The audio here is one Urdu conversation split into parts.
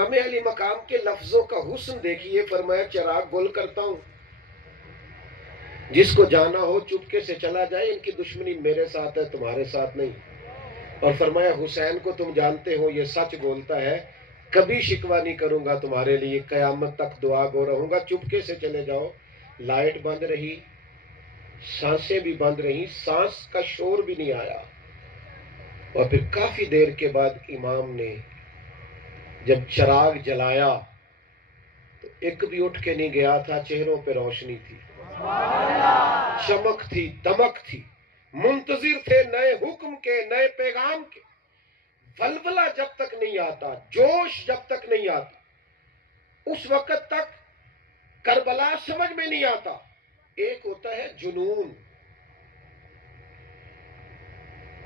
امام علی مقام کے لفظوں کا حسن دیکھیے، فرمایا چراغ گل کرتا ہوں، جس کو جانا ہو چپکے سے چلا جائے، ان کی دشمنی میرے ساتھ ہے، تمہارے ساتھ نہیں۔ اور فرمایا حسین کو تم جانتے ہو، یہ سچ بولتا ہے، کبھی شکوہ نہیں کروں گا تمہارے لیے، قیامت تک دعا گو رہوں گا، چپکے سے چلے جاؤ۔ لائٹ بند رہی، سانسیں بھی بند رہی، سانس کا شور بھی نہیں آیا۔ اور پھر کافی دیر کے بعد امام نے جب چراغ جلایا تو ایک بھی اٹھ کے نہیں گیا تھا، چہروں پہ روشنی تھی، چمک تھی، دمک تھی، منتظر تھے نئے حکم کے، نئے پیغام کے۔ ولولہ جب تک نہیں آتا، جوش جب تک نہیں آتا، اس وقت تک کربلا سمجھ میں نہیں آتا۔ ایک ہوتا ہے جنون،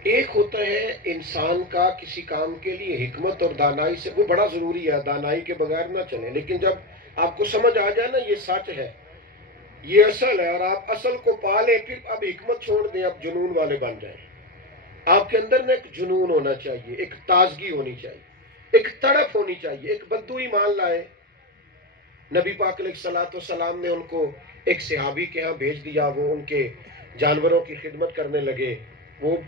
ایک ہوتا ہے انسان کا کسی کام کے لیے حکمت اور دانائی سے، وہ بڑا ضروری ہے، دانائی کے بغیر نہ چلے، لیکن جب آپ کو سمجھ آ جائے نا یہ سچ ہے، یہ اصل ہے، اور آپ اصل کو پا لیں، پھر اب حکمت چھوڑ دیں، اب جنون والے بن جائیں۔ آپ کے اندر نا ایک جنون ہونا چاہیے، ایک تازگی ہونی چاہیے، ایک تڑپ ہونی چاہیے۔ ایک بدو ایمان لائے، نبی پاک علیہ الصلوۃ والسلام نے ان کو ایک صحابی کے ہاں بھیج دیا، وہ ان کے جانوروں کی خدمت کرنے لگے۔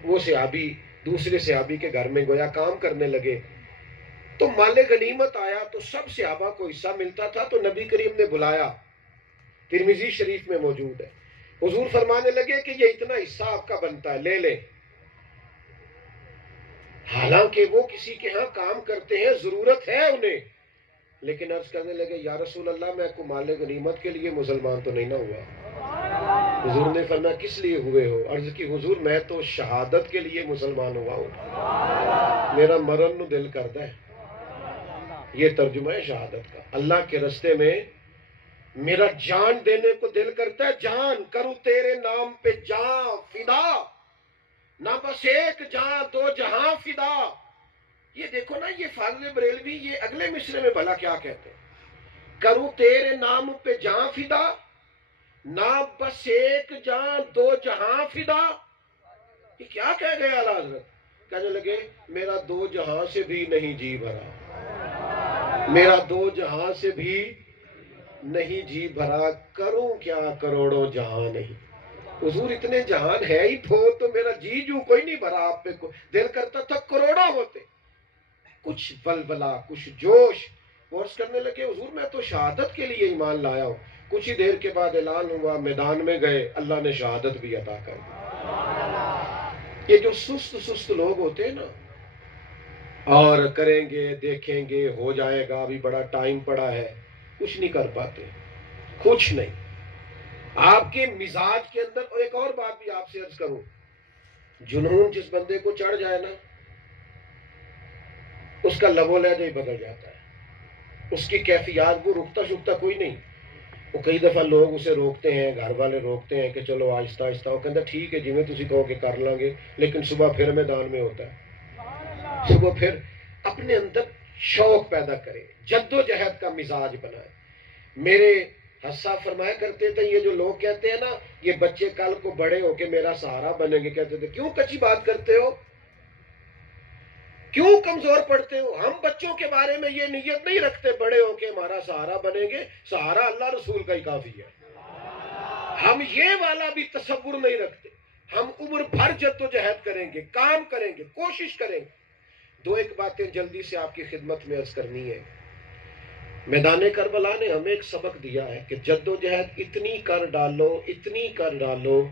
وہ صحابی دوسرے صحابی کے گھر میں گویا کام کرنے لگے، تو مال غنیمت آیا تو سب صحابہ کو حصہ ملتا تھا، تو نبی کریم نے بلایا، ترمذی شریف میں موجود ہے۔ حضور فرمانے لگے کہ یہ اتنا حصہ آپ کا بنتا ہے، لے لیں۔ حالانکہ وہ کسی کے ہاں کام کرتے ہیں، ضرورت ہے انہیں، لیکن عرض کرنے لگے یا رسول اللہ میں کو مال غنیمت کے لیے مسلمان تو نہیں نہ ہوا۔ حضور نے فرمایا کس لیے ہوئے ہو؟ عرض کی حضور میں تو شہادت کے لیے مسلمان ہوا ہوں، میرا مرن نو دل کردا ہے۔ یہ ترجمہ ہے شہادت کا، اللہ کے رستے میں میرا جان دینے کو دل کرتا ہے، جان کروں تیرے نام پہ جان فدا، نہ بس ایک جان دو جہاں فدا۔ یہ دیکھو نا، یہ فاضل بریلوی یہ اگلے مصرے میں بھلا کیا کہتے ہیں، کروں تیرے نام پہ جان فدا، نہ بس ایک جان دو جہاں فدا۔ یہ کیا کہہ گئے اعلیٰ حضرت؟ کہنے لگے میرا دو جہاں سے بھی نہیں جی بھرا، میرا دو جہاں سے بھی نہیں جی بھرا، کروں کیا کروڑوں جہاں نہیں۔ حضور اتنے جہان ہے ہی تو میرا جی جو کوئی نہیں بھرا آپ پہ، دل کرتا تھا کروڑوں ہوتے۔ کچھ ولولہ، کچھ جوش، عرض کرنے لگے حضور میں تو شہادت کے لیے ایمان لایا ہوں۔ کچھ ہی دیر کے بعد اعلان ہوا، میدان میں گئے، اللہ نے شہادت بھی عطا کر دی۔ یہ جو سست لوگ ہوتے ہیں نا، اور کریں گے، دیکھیں گے، ہو جائے گا، ابھی بڑا ٹائم پڑا ہے، کچھ نہیں کر پاتے، کچھ نہیں۔ آپ کے مزاج کے اندر، اور ایک اور بات بھی آپ سے عرض کروں، جنون جس بندے کو چڑھ جائے نا، اس کا لب و لہجہ ہی بدل جاتا ہے، اس کی کیفیات، وہ رکتا شکتا کوئی نہیں۔ وہ کئی دفعہ لوگ اسے روکتے ہیں، گھر والے روکتے ہیں کہ چلو آہستہ آہستہ، وہ کہتا ٹھیک ہے جی تسی کہو کہ کر لیں گے، لیکن صبح پھر میدان میں ہوتا ہے۔ صبح پھر اپنے اندر شوق پیدا کرے، جد و جہد کا مزاج بنائے۔ میرے حساب فرمایا کرتے تھے، یہ جو لوگ کہتے ہیں نا یہ بچے کل کو بڑے ہو کے میرا سہارا بنیں گے، کہتے تھے کیوں کچی بات کرتے ہو، کیوں کمزور پڑتے ہو؟ ہم بچوں کے بارے میں یہ نیت نہیں رکھتے بڑے ہو کے ہمارا سہارا بنیں گے، سہارا اللہ رسول کا ہی کافی ہے۔ ہم یہ والا بھی تصور نہیں رکھتے، ہم عمر بھر جد و جہد کریں گے، کام کریں گے، کوشش کریں گے۔ دو ایک باتیں جلدی سے آپ کی خدمت میں عرض کرنی ہے۔ میدان کربلا نے ہمیں ایک سبق دیا ہے کہ جد و جہد اتنی کر ڈالو، اتنی کر ڈالو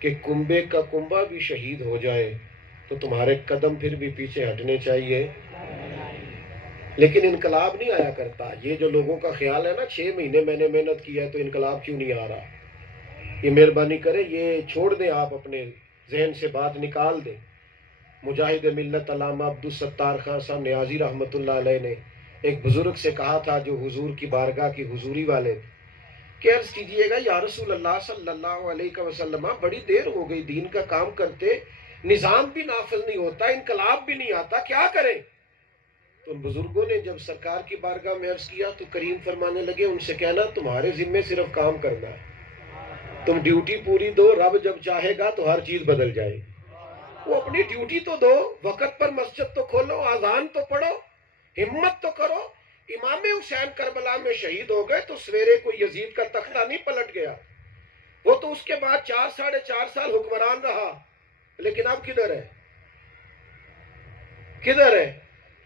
کہ کنبے کا کنبا بھی شہید ہو جائے تو تمہارے قدم پھر بھی پیچھے ہٹنے چاہیے، لیکن انقلاب نہیں آیا کرتا۔ یہ جو لوگوں کا خیال ہے نا 6 مہینے میں نے محنت کی ہے تو انقلاب کیوں نہیں آ رہا، یہ مہربانی کرے یہ چھوڑ دیں، آپ اپنے ذہن سے بات نکال دیں۔ مجاہد ملت علامہ عبدالستار خان صاحب نیازی رحمۃ اللہ علیہ نے ایک بزرگ سے کہا تھا جو حضور کی بارگاہ کی حضوری والے تھے کہ عرض کیجئے گا یا رسول اللہ صلی اللہ علیہ وسلم، بڑی دیر ہو گئی دین کا کام کرتے، نظام بھی نافذ نہیں ہوتا، انقلاب بھی نہیں آتا، کیا کریں؟ تو ان بزرگوں نے جب سرکار کی بارگاہ میں عرض کیا تو کریم فرمانے لگے ان سے کہنا تمہارے ذمے صرف کام کرنا ہے، تم ڈیوٹی پوری دو، رب جب چاہے گا تو ہر چیز بدل جائے گی۔ وہ اپنی ڈیوٹی تو دو، وقت پر مسجد تو کھولو، اذان تو پڑھو، ہمت تو کرو، امام حسین کربلا میں شہید ہو گئے تو سویرے کو یزید کا تختہ نہیں پلٹ گیا، وہ تو اس کے بعد 4 ساڑھے 4 سال حکمران رہا، لیکن اب کدھر ہے؟ کدھر ہے؟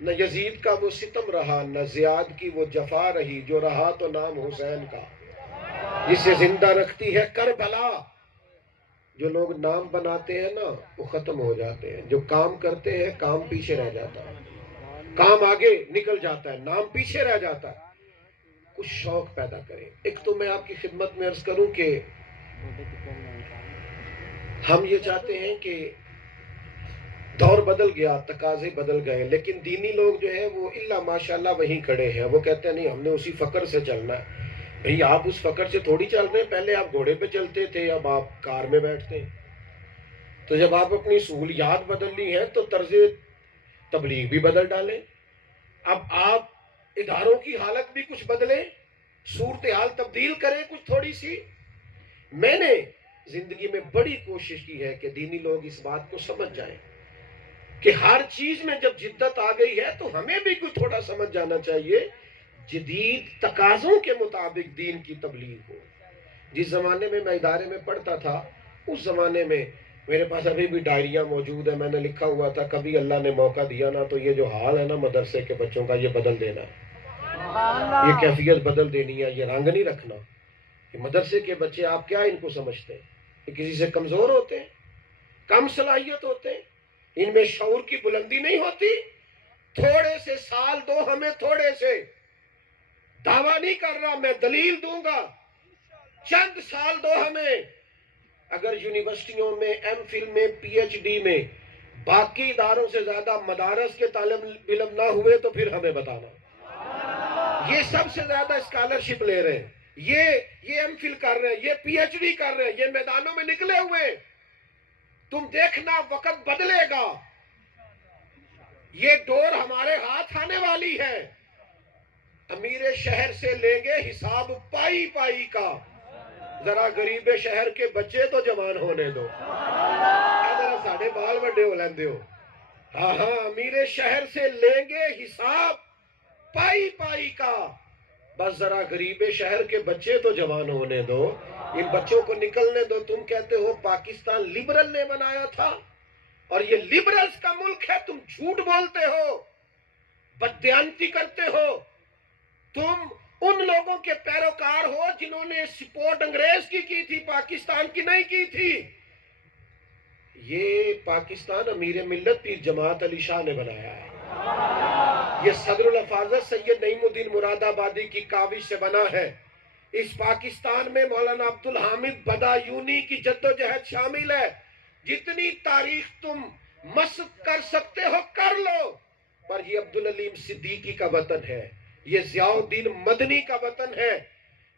نہ یزید کا وہ ستم رہا، نہ زیاد کی وہ جفا رہی، جو رہا تو نام حسین کا، جسے زندہ رکھتی ہے کربلا۔ جو لوگ نام بناتے ہیں نا وہ ختم ہو جاتے ہیں، جو کام کرتے ہیں کام پیچھے رہ جاتا ہے، کام آگے نکل جاتا ہے، نام پیچھے رہ جاتا ہے۔ کچھ شوق پیدا کریں۔ ایک تو میں آپ کی خدمت میں عرض کروں کہ ہم یہ چاہتے ہیں کہ دور بدل گیا، تقاضے بدل گئے، لیکن دینی لوگ جو ہیں وہ الا ماشاءاللہ وہیں کھڑے ہیں، وہ کہتے ہیں نہیں ہم نے اسی فقر سے چلنا ہے۔ بھئی آپ اس فقر سے تھوڑی چل رہے ہیں، پہلے آپ گھوڑے پہ چلتے تھے، اب آپ کار میں بیٹھتے ہیں۔ تو جب آپ اپنی سہولیات بدلنی ہے تو طرز تبلیغ بھی بدل ڈالیں۔ اب آپ اداروں کی حالت بھی کچھ بدلیں، صورتحال تبدیل کریں کچھ تھوڑی سی۔ میں نے زندگی میں بڑی کوشش کی ہے کہ دینی لوگ اس بات کو سمجھ جائیں کہ ہر چیز میں جب جدت آ گئی ہے تو ہمیں بھی کوئی تھوڑا سمجھ جانا چاہیے، جدید تقاضوں کے مطابق دین کی تبلیغ ہو۔ جس زمانے میں میں ادارے میں پڑھتا تھا، اس زمانے میں میرے پاس ابھی بھی ڈائریاں موجود ہیں، میں نے لکھا ہوا تھا کبھی اللہ نے موقع دیا نا تو یہ جو حال ہے نا مدرسے کے بچوں کا یہ بدل دینا ہے، یہ کیفیت بدل دینی ہے، یہ رنگ نہیں رکھنا۔ کہ مدرسے کے بچے آپ کیا ان کو سمجھتے ہیں؟ کہ کسی سے کمزور ہوتے ہیں، کم صلاحیت ہوتے ہیں، ان میں شعور کی بلندی نہیں ہوتی؟ تھوڑے سے سال دو ہمیں، تھوڑے سے، دعویٰ نہیں کر رہا، میں دلیل دوں گا، چند سال دو ہمیں۔ اگر یونیورسٹیوں میں، ایم فل میں، پی ایچ ڈی میں باقی اداروں سے زیادہ مدارس کے طالب علم نہ ہوئے تو پھر ہمیں بتانا۔ یہ سب سے زیادہ اسکالرشپ لے رہے ہیں، یہ ایم فل کر رہے ہیں، یہ پی ایچ ڈی کر رہے ہیں، یہ میدانوں میں نکلے ہوئے۔ تم دیکھنا وقت بدلے گا، یہ ڈور ہمارے ہاتھ آنے والی ہے۔ امیر شہر سے لیں گے حساب پائی پائی کا، ذرا غریب شہر کے بچے تو جوان ہونے دو، ذرا ساڑھے بال بڑے ہو لیندے ہو۔ ہاں ہاں، امیر شہر سے لیں گے حساب پائی پائی کا، بس ذرا غریب شہر کے بچے تو جوان ہونے دو، ان بچوں کو نکلنے دو۔ تم کہتے ہو پاکستان لبرل نے بنایا تھا اور یہ لبرلز کا ملک ہے، تم جھوٹ بولتے ہو، بددیانتی کرتے ہو، تم ان لوگوں کے پیروکار ہو جنہوں نے سپورٹ انگریز کی تھی، پاکستان کی نہیں کی تھی۔ یہ پاکستان امیر ملت پیر جماعت علی شاہ نے بنایا ہے، یہ صدر الافاظت سید نعیم الدین مراد آبادی کی کاوش سے بنا ہے۔ اس پاکستان میں مولانا عبدالحامد بدایونی کی جدوجہد شامل ہے۔ جتنی تاریخ تم مسخ کر سکتے ہو کر لو، پر یہ عبدالعلیم صدیقی کا وطن ہے، یہ ضیاء الدین مدنی کا وطن ہے،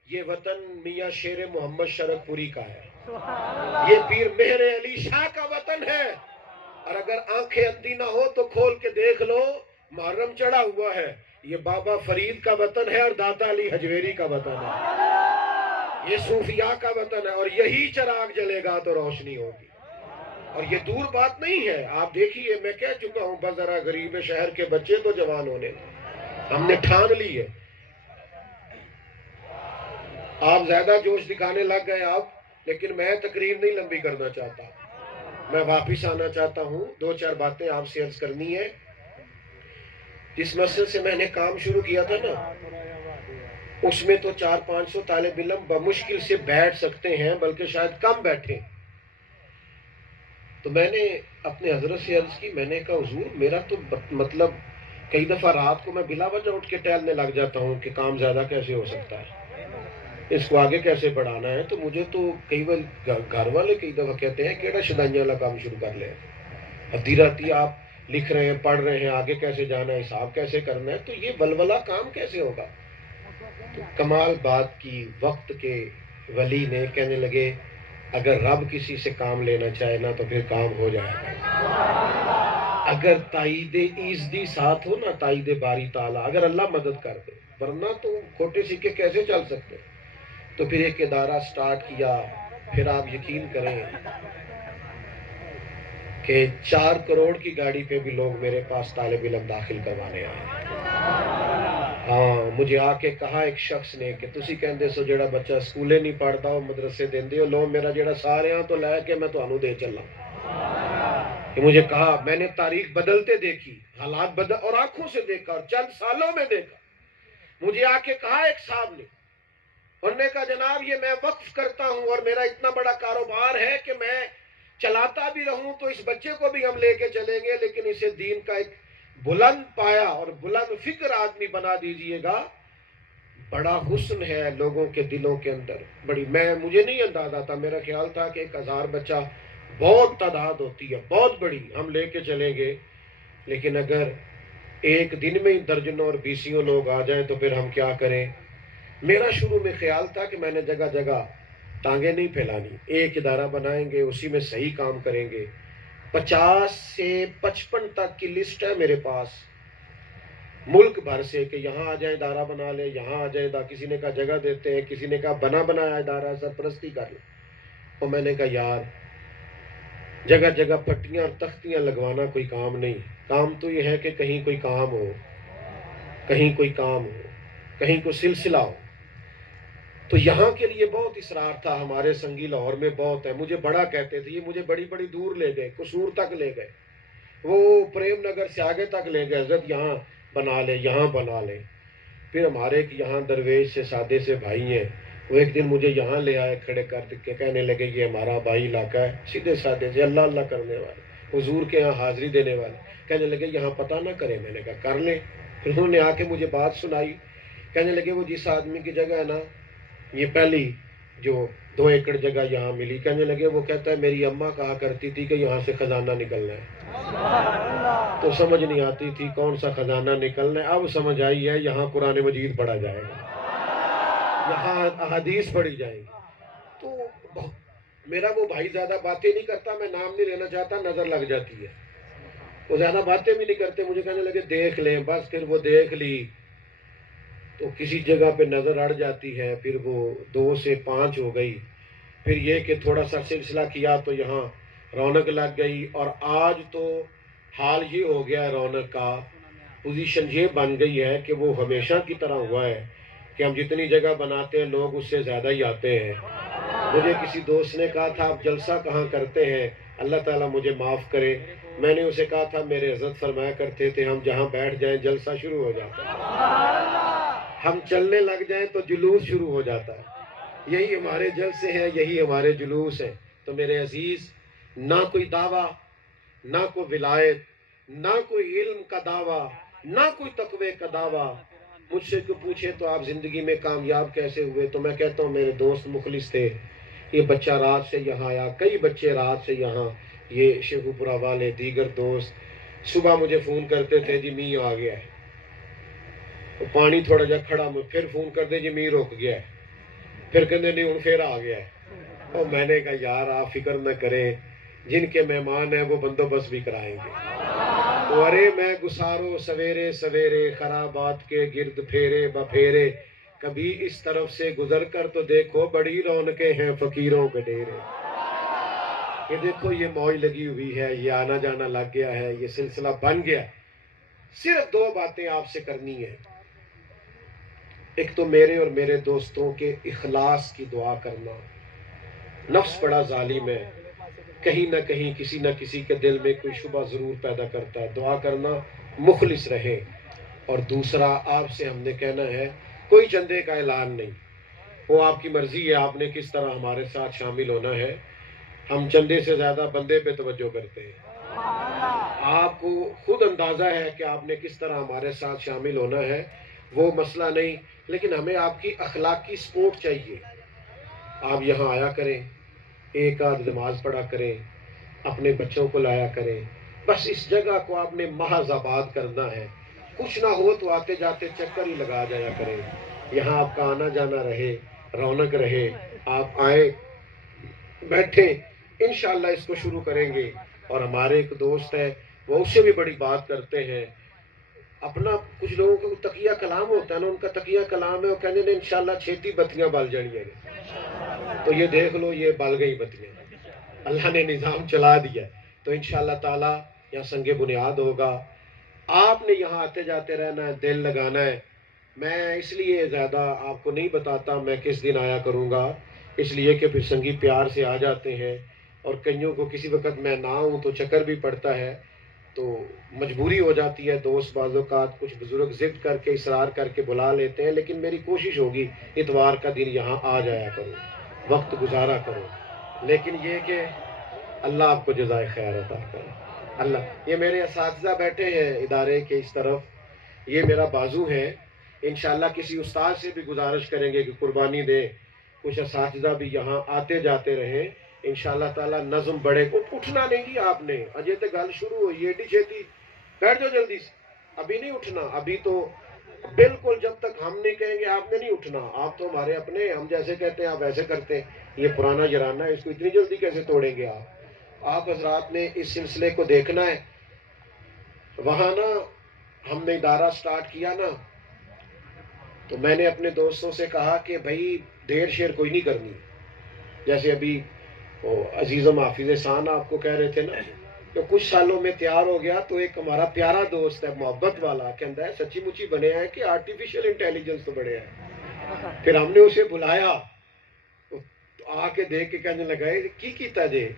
یہ وطن میاں شیر محمد شرک پوری کا ہے، یہ پیر مہر علی شاہ کا وطن ہے۔ اور اگر آنکھیں اندھی نہ ہو تو کھول کے دیکھ لو، محرم چڑھا ہوا ہے، یہ بابا فرید کا وطن ہے اور داتا علی حجویری کا وطن ہے، یہ صوفیاء کا وطن ہے، اور یہی چراغ جلے گا تو روشنی ہوگی۔ اور یہ دور بات نہیں ہے، آپ دیکھیے میں کہہ چکا ہوں، بس ذرا غریب شہر کے بچے تو جوان ہونے، ہم نے ٹھان لی ہے۔ آپ زیادہ جوش دکھانے لگ گئے آپ، لیکن میں تقریر نہیں لمبی کرنا چاہتا، میں واپس آنا چاہتا ہوں، 2-4 باتیں آپ سے عرض کرنی ہے۔ جس مسجد سے میں نے کام شروع کیا تھا نا، اس میں تو 400-500 طالب علم بمشکل سے بیٹھ سکتے ہیں، بلکہ شاید کم بیٹھیں۔ تو میں نے اپنے حضرت سے عرض کی، میں نے کہا حضور میرا تو مطلب کئی دفعہ رات کو میں بلا وجہ اٹھ کے ٹہلنے لگ جاتا ہوں کہ کام زیادہ کیسے ہو سکتا ہے، اس کو آگے کیسے بڑھانا ہے۔ تو مجھے تو کئی بار گھر والے کئی دفعہ کہتے ہیں کہ ایڈا شدائیاں والا کام شروع کر لیں، ادھی راتی آپ لکھ رہے ہیں، پڑھ رہے ہیں، آگے کیسے جانا ہے، حساب کیسے کرنا ہے، تو یہ ولولہ کام کیسے ہوگا۔ تو کمال بات کی، وقت کے ولی نے کہنے لگے اگر رب کسی سے کام لینا چاہے نا تو پھر کام ہو جائے گا، اگر تائید ایزدی ساتھ ہو نا، تائید باری تعالیٰ، اگر اللہ مدد کر دے، ورنہ تو کھوٹے سکے کیسے چل سکتے۔ تو پھر ایک ادارہ سٹارٹ کیا، پھر آپ یقین کریں کہ 4 کروڑ کی گاڑی پہ بھی لوگ میرے پاس طالب علم داخل کروانے آئے، ہاں مجھے آ کے کہا ایک شخص نے کہ تسی کہندے سو جڑا بچہ سکولے نہیں پڑھتا وہ مدرسے دیندے ہو، لو میرا جڑا سارے ہاں تو لے کے میں تانوں دے چلا. کہ مجھے کہا میں نے تاریخ بدلتے دیکھی، حالات بدل اور آنکھوں سے دیکھا اور چند سالوں میں دیکھا. مجھے آ کے کہا ایک صاحب نے، انہوں نے کہا جناب یہ میں وقف کرتا ہوں اور میرا اتنا بڑا کاروبار ہے کہ میں چلاتا بھی رہوں تو اس بچے کو بھی ہم لے کے چلیں گے، لیکن اسے دین کا ایک بلند پایا اور بلند فکر آدمی بنا دیجئے گا. بڑا حسن ہے لوگوں کے دلوں کے اندر. مجھے نہیں اندازہ تھا، میرا خیال تھا کہ 1000 بچہ بہت تعداد ہوتی ہے، بہت بڑی، ہم لے کے چلیں گے. لیکن اگر ایک دن میں ہی درجنوں اور بیسیوں لوگ آ جائیں تو پھر ہم کیا کریں. میرا شروع میں خیال تھا کہ میں نے جگہ جگہ ٹانگیں نہیں پھیلانی، ایک ادارہ بنائیں گے، اسی میں صحیح کام کریں گے. 50 سے 55 تک کی لسٹ ہے میرے پاس ملک بھر سے کہ یہاں آ جائیں ادارہ بنا لیں، یہاں آ جائیں کسی نے کہا جگہ دیتے ہیں، کسی نے کہا بنا بنایا ادارہ سرپرستی کر لیں. اور میں نے کہا یار جگہ جگہ پٹیاں اور تختیاں لگوانا کوئی کام نہیں، کام تو یہ ہے کہ کہیں کوئی کام ہو، کہیں کوئی کام ہو، کہیں کوئی سلسلہ ہو. تو یہاں کے لیے بہت اصرار تھا. ہمارے سنگی لاہور میں بہت ہے، مجھے بڑا کہتے تھے، یہ مجھے بڑی بڑی دور لے گئے، قصور تک لے گئے، وہ پریم نگر سے آگے تک لے گئے، حضرت یہاں بنا لے، یہاں بنا لے. پھر ہمارے یہاں درویش سے سادے سے بھائی ہیں، وہ ایک دن مجھے یہاں لے آئے کھڑے کر کے، کہنے لگے یہ ہمارا بھائی علاقہ ہے، سیدھے سادے سے اللہ اللہ کرنے والے، حضور کے یہاں حاضری دینے والے. کہنے لگے یہاں پتہ نہ کریں. میں نے کہا کر لیں. پھر انہوں نے آ کے مجھے بات سنائی. کہنے لگے وہ جس آدمی کی جگہ ہے نا، یہ پہلی جو 2 ایکڑ جگہ یہاں ملی، کہنے لگے وہ کہتا ہے میری اماں کہا کرتی تھی کہ یہاں سے خزانہ نکلنا ہے. تو سمجھ نہیں آتی تھی کون سا خزانہ نکلنا ہے. اب سمجھ آئی ہے یہاں قرآن مجید پڑھا جائے گا، یہاں احادیث پڑھی جائے گی. تو میرا وہ بھائی زیادہ باتیں نہیں کرتا، میں نام نہیں لینا چاہتا، نظر لگ جاتی ہے، وہ زیادہ باتیں بھی نہیں کرتے. مجھے کہنے لگے دیکھ لیں، بس پھر وہ دیکھ لی تو کسی جگہ پہ نظر اڑ جاتی ہے، پھر وہ 2 سے 5 ہو گئی. پھر یہ کہ تھوڑا سا سلسلہ کیا تو یہاں رونق لگ گئی. اور آج تو حال یہ ہو گیا ہے، رونق کا پوزیشن یہ بن گئی ہے کہ وہ ہمیشہ کی طرح ہوا ہے کہ ہم جتنی جگہ بناتے ہیں لوگ اس سے زیادہ ہی آتے ہیں. مجھے کسی دوست نے کہا تھا آپ جلسہ کہاں کرتے ہیں، اللہ تعالیٰ مجھے معاف کرے. میں نے اسے کہا تھا میرے حضرت فرمایا کرتے تھے ہم جہاں بیٹھ جائیں جلسہ شروع ہو جاتا ہے، ہم چلنے لگ جائیں تو جلوس شروع ہو جاتا ہے. یہی ہمارے جلسے ہیں، یہی ہمارے جلوس ہیں. تو میرے عزیز، نہ کوئی دعویٰ، نہ کوئی ولایت، نہ کوئی علم کا دعویٰ، نہ کوئی تقوی کا دعویٰ. مجھ سے کوئی پوچھے تو آپ زندگی میں کامیاب کیسے ہوئے، تو میں کہتا ہوں میرے دوست مخلص تھے. یہ بچہ رات سے یہاں آیا، کئی بچے رات سے یہاں، یہ شیخو پورہ والے، دیگر دوست صبح مجھے فون کرتے تھے جی می آ گیا ہے، تو پانی تھوڑا جا کھڑا، پھر فون کرتے جی می رک گیا ہے، پھر کہتے نہیں ہوں پھر آ گیا ہے. اور میں نے کہا یار آپ فکر نہ کریں، جن کے مہمان ہیں وہ بندوبست بھی کرائیں گے. تو ارے میں گسارو سویرے سویرے خرابات کے گرد پھیرے بپھیرے، کبھی اس طرف سے گزر کر تو دیکھو بڑی رونقیں ہیں فقیروں کے ڈیرے. یہ دیکھو یہ موج لگی ہوئی ہے، یہ آنا جانا لگ گیا ہے، یہ سلسلہ بن گیا. صرف 2 باتیں آپ سے کرنی ہے. ایک تو میرے اور میرے دوستوں کے اخلاص کی دعا کرنا. نفس بڑا ظالم ہے، کہیں نہ کہیں کسی نہ کسی کے دل میں کوئی شبہ ضرور پیدا کرتا ہے. دعا کرنا مخلص رہے. اور دوسرا آپ سے ہم نے کہنا ہے کوئی چندے کا اعلان نہیں، وہ آپ کی مرضی ہے آپ نے کس طرح ہمارے ساتھ شامل ہونا ہے. ہم چندے سے زیادہ بندے پہ توجہ کرتے ہیں. آپ کو خود اندازہ ہے کہ آپ نے کس طرح ہمارے ساتھ شامل ہونا ہے، وہ مسئلہ نہیں. لیکن ہمیں آپ کی اخلاقی سپورٹ چاہیے. آپ یہاں آیا کریں، ایک آدھ نماز پڑھا کریں، اپنے بچوں کو لایا کریں. بس اس جگہ کو آپ نے محض آباد کرنا ہے. کچھ نہ ہو تو آتے جاتے چکر ہی لگا جایا کریں. یہاں آپ کا آنا جانا رہے، رونق رہے. آپ آئیں، بیٹھیں، انشاءاللہ اس کو شروع کریں گے. اور ہمارے ایک دوست ہے وہ اس سے بھی بڑی بات کرتے ہیں. اپنا کچھ لوگوں کا تقیہ کلام ہوتا ہے نا، ان کا تقیہ کلام ہے وہ کہنے نے انشاءاللہ چھیتی بتیاں بل جائیں گے. تو یہ دیکھ لو یہ بل گئی بتیاں، اللہ نے نظام چلا دیا. تو انشاءاللہ تعالی یہاں سنگ بنیاد ہوگا. آپ نے یہاں آتے جاتے رہنا ہے، دل لگانا ہے. میں اس لیے زیادہ آپ کو نہیں بتاتا میں کس دن آیا کروں گا، اس لیے کہ پھر سنگی پیار سے آ جاتے ہیں، اور کئیوں کو کسی وقت میں نہ ہوں تو چکر بھی پڑتا ہے، تو مجبوری ہو جاتی ہے، دوست بعض اوقات کچھ بزرگ ضد کر کے اصرار کر کے بلا لیتے ہیں، لیکن میری کوشش ہوگی اتوار کا دن یہاں آ جایا کروں، وقت گزارا کروں، لیکن یہ کہ اللہ آپ کو جزائے خیر عطا کرے۔ اللہ، یہ میرے اساتذہ بیٹھے ہیں ادارے کے اس طرف، یہ میرا بازو ہے، انشاءاللہ کسی استاد سے بھی گزارش کریں گے کہ قربانی دیں، کچھ اساتذہ بھی یہاں آتے جاتے رہیں، انشاءاللہ تعالی نظم بڑھے۔ اٹھنا نہیں جی آپ نے، اجے تو گل شروع ہوئی ہے، ایڈی چھیتی بیٹھ جاؤ جلدی سے، ابھی نہیں اٹھنا، ابھی تو بالکل جب تک ہم نہیں کہیں گے آپ نے نہیں اٹھنا، آپ تو ہمارے اپنے، ہم جیسے کہتے ہیں آپ ویسے کرتے ہیں، یہ پرانا یرانہ ہے، اس کو اتنی جلدی کیسے توڑیں گے آپ حضرات نے اس سلسلے کو دیکھنا ہے۔ وہاں نا ہم نے ادارہ سٹارٹ کیا نا، تو میں نے اپنے دوستوں سے کہا کہ بھائی دیر شیر کوئی نہیں کرنی، جیسے ابھی عزیزم حافظ احسان آپ کو کہہ رہے تھے نا، تو کچھ سالوں میں تیار ہو گیا، تو ایک ہمارا پیارا دوست ہے محبت والا، کہتا ہے سچی مچی بنے ہیں کہ آرٹیفیشل انٹیلیجنس تو بڑے ہیں۔ پھر ہم نے اسے بلایا، آ کے دیکھ کے کہنے لگا کی کیتا جے،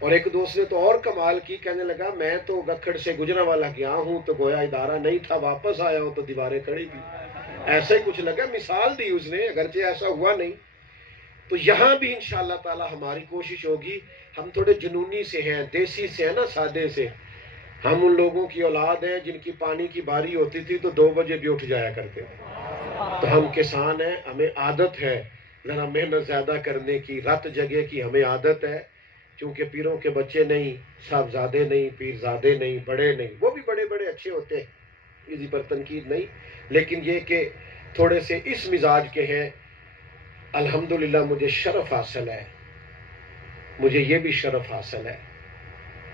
اور ایک دوست نے تو اور کمال کی، کہنے لگا میں تو گکھڑ سے گجرا والا گیا ہوں تو گویا ادارہ نہیں تھا، واپس آیا ہوں تو دیواریں کھڑی تھی، ایسا ہی کچھ لگا، مثال دی اس نے، اگرچہ ایسا ہوا نہیں۔ تو یہاں بھی انشاءاللہ تعالی ہماری کوشش ہوگی، ہم تھوڑے جنونی سے ہیں، دیسی سے ہیں نا، سادے سے، ہم ان لوگوں کی اولاد ہیں جن کی پانی کی باری ہوتی تھی تو 2 بجے بھی اٹھ جایا کرتے تھے، تو ہم کسان ہیں، ہمیں عادت ہے ذرا محنت زیادہ کرنے کی، رت جگہ کی ہمیں عادت ہے، چونکہ پیروں کے بچے نہیں، صاحبزادے نہیں، پیرزادے نہیں، بڑے نہیں، وہ بھی بڑے بڑے اچھے ہوتے ہیں، کسی پر تنقید نہیں، لیکن یہ کہ تھوڑے سے اس مزاج کے ہیں۔ الحمدللہ مجھے شرف حاصل ہے، مجھے یہ بھی شرف حاصل ہے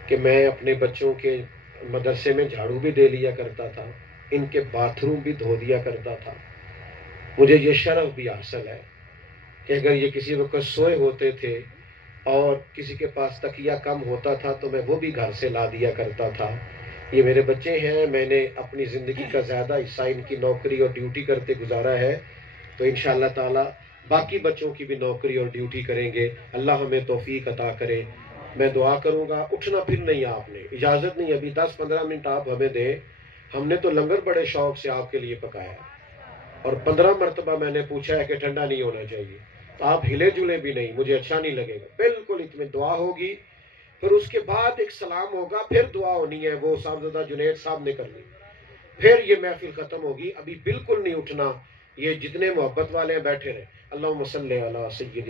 کہ میں اپنے بچوں کے مدرسے میں جھاڑو بھی دے لیا کرتا تھا، ان کے باتھ روم بھی دھو دیا کرتا تھا، مجھے یہ شرف بھی حاصل ہے کہ اگر یہ کسی وقت سوئے ہوتے تھے اور کسی کے پاس تکیہ کم ہوتا تھا تو میں وہ بھی گھر سے لا دیا کرتا تھا۔ یہ میرے بچے ہیں، میں نے اپنی زندگی کا زیادہ حصہ ان کی نوکری اور ڈیوٹی کرتے گزارا ہے، تو انشاءاللہ تعالی باقی بچوں کی بھی نوکری اور ڈیوٹی کریں گے، اللہ ہمیں توفیق عطا کرے۔ میں دعا کروں گا، اٹھنا پھر نہیں، آپ نے اجازت نہیں، ابھی 10-15 منٹ آپ ہمیں دیں، ہم نے تو لنگر بڑے شوق سے آپ کے لیے پکایا، اور 15 مرتبہ میں نے پوچھا ہے کہ ٹھنڈا نہیں ہونا چاہیے، تو آپ ہلے جلے بھی نہیں، مجھے اچھا نہیں لگے گا، بالکل اتنے دعا ہوگی، پھر اس کے بعد ایک سلام ہوگا، پھر دعا ہونی ہے، وہ صاحبزادہ جنید صاحب نے کرنی، پھر یہ محفل ختم ہوگی، ابھی بالکل نہیں اٹھنا، یہ جتنے محبت والے ہیں بیٹھے رہے۔ اللہم صلی علی سیدنا